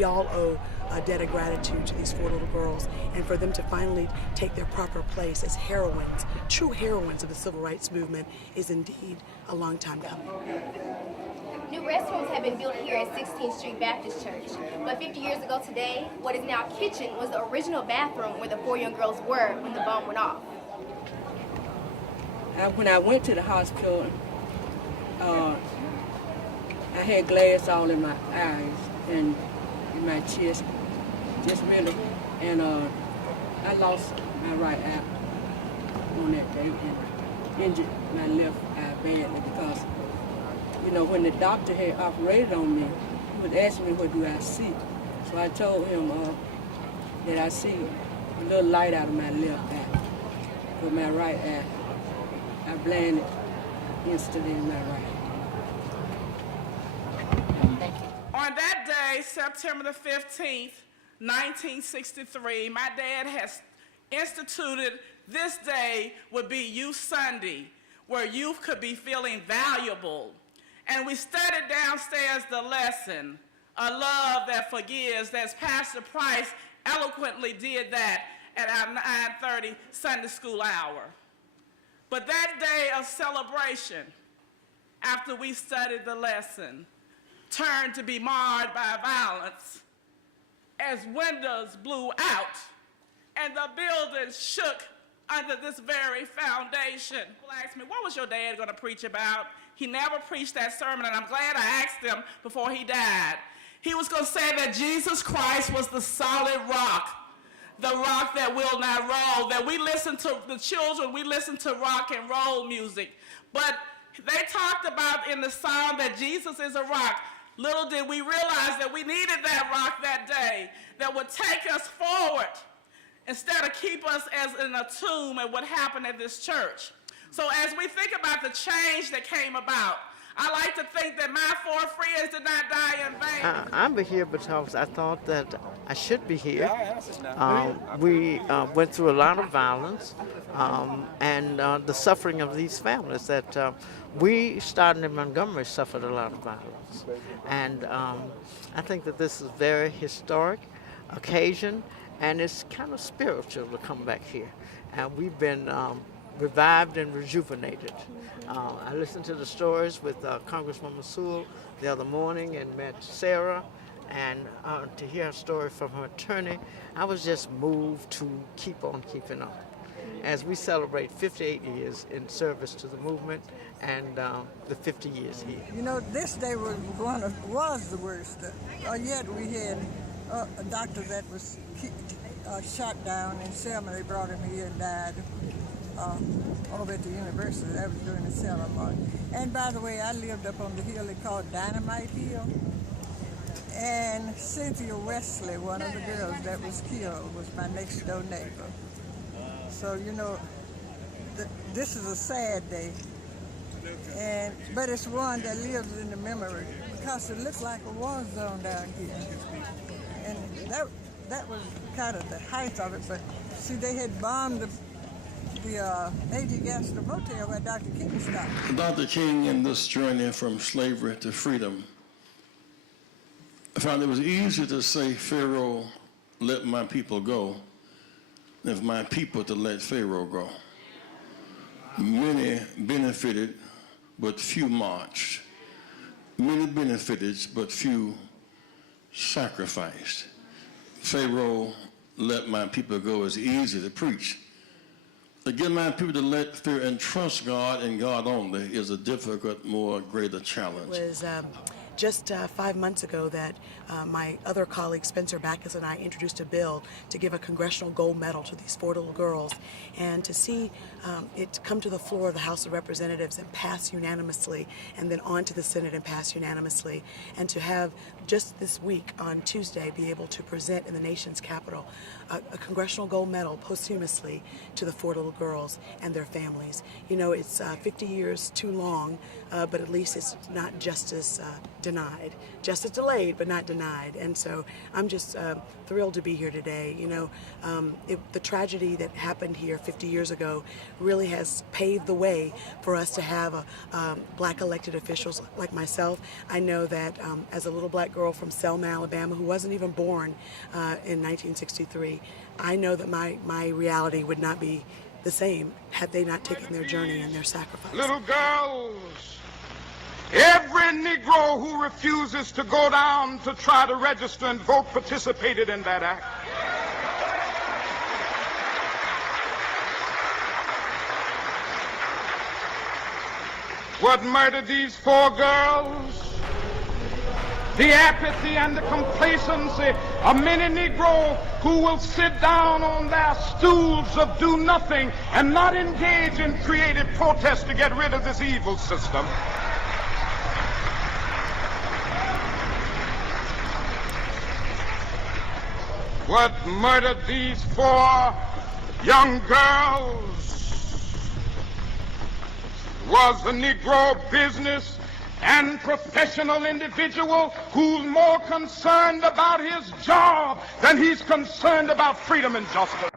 we all owe a debt of gratitude to these 4 little girls, and for them to finally take their proper place as heroines, true heroines of the civil rights movement, is indeed a long time coming. New restrooms have been built here at 16th Street Baptist Church, but 50 years ago today, what is now kitchen was the original bathroom where the 4 young girls were when the bomb went off. When I went to the hospital, I had glass all in my eyes and in my chest, just really, and I lost my right eye on that day and injured my left eye badly because, you know, when the doctor had operated on me, he was asking me what do I see. So I told him that I see a little light out of my left eye, but my right eye, I blinded instantly in my right. Thank you. On that day, September the 15th, 1963, my dad has instituted this day would be Youth Sunday, where youth could be feeling valuable. And we studied downstairs the lesson, a love that forgives, as Pastor Price eloquently did that at our 9:30 Sunday school hour. But that day of celebration, after we studied the lesson, turned to be marred by violence as windows blew out and the building shook under this very foundation. People asked me, what was your dad going to preach about? He never preached that sermon, and I'm glad I asked him before he died. He was going to say that Jesus Christ was the solid rock, the rock that will not roll, that we listen to, the children, we listen to rock and roll music. But they talked about in the song that Jesus is a rock. Little did we realize that we needed that rock that day that would take us forward instead of keep us as in a tomb at what happened at this church. So as we think about the change that came about, I like to think that my 4 friends did not die in vain. I'm here because I thought that I should be here. We went through a lot of violence and the suffering of these families that we started in Montgomery suffered a lot of violence. And I think that this is a very historic occasion, and it's kind of spiritual to come back here. And we've been revived and rejuvenated. I listened to the stories with Congresswoman Sewell the other morning and met Sarah, and to hear her story from her attorney, I was just moved to keep on keeping on. As we celebrate 58 years in service to the movement and the 50 years here. You know, this day was the worst. Yet we had a doctor that was shot down in Selma. They brought him here and died over at the university. That was during the ceremony. And by the way, I lived up on the hill they called Dynamite Hill. And Cynthia Wesley, one of the girls that was killed, was my next door neighbor. So, you know, this is a sad day, but it's one that lives in the memory because it looked like a war zone down here. And that was kind of the height of it, but see, they had bombed the A.G. Gaster Motel where Dr. King stopped. Dr. King, in this journey from slavery to freedom, I found it was easier to say, Pharaoh, let my people go, than for my people to let Pharaoh go. Many benefited, but few marched. Many benefited, but few sacrificed. Pharaoh, let my people go is easy to preach. To get my people to let fear and trust God and God only is a difficult, more greater challenge. It was just 5 months ago that my other colleague Spencer Backus and I introduced a bill to give a congressional gold medal to these 4 little girls, and to see it come to the floor of the House of Representatives and pass unanimously, and then on to the Senate and pass unanimously, and to have just this week on Tuesday be able to present in the nation's capital a congressional gold medal posthumously to the 4 little girls and their families. You know, it's 50 years too long, but at least it's not justice denied. Justice delayed, but not denied. And so I'm just thrilled to be here today. You know, the tragedy that happened here 50 years ago really has paved the way for us to have black elected officials like myself. I know that as a little black girl from Selma, Alabama, who wasn't even born in 1963, I know that my reality would not be the same had they not taken their journey and their sacrifice. Little girls, every Negro who refuses to go down to try to register and vote participated in that act. What murdered these 4 girls? The apathy and the complacency of many Negroes who will sit down on their stools of do nothing and not engage in creative protest to get rid of this evil system. What murdered these 4 young girls was the Negro business and professional individual who's more concerned about his job than he's concerned about freedom and justice.